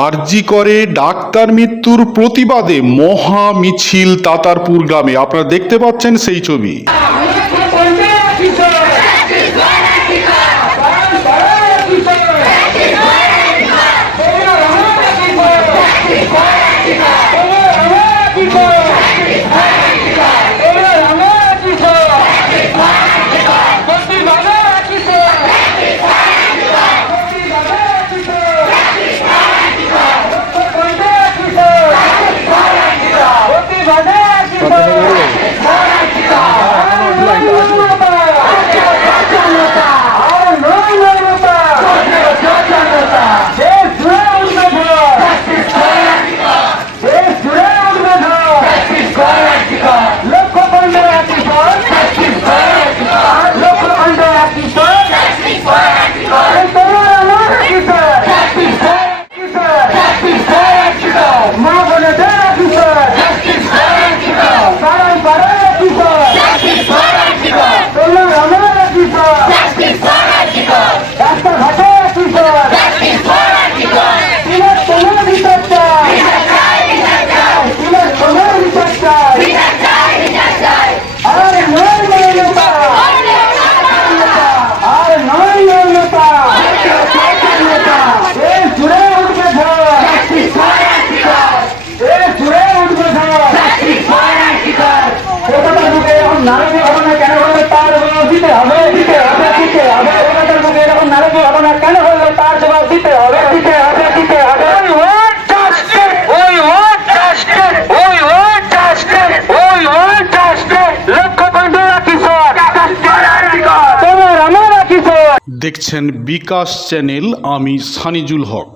আরজি করে ডাক্তার মৃত্যুর প্রতিবাদে মহা মিছিল তাতারপুর গ্রামে আপনারা দেখতে পাচ্ছেন সেই ছবি Yeah. দেখছেন বিকাশ চ্যানেল আমি সানিজুল হক।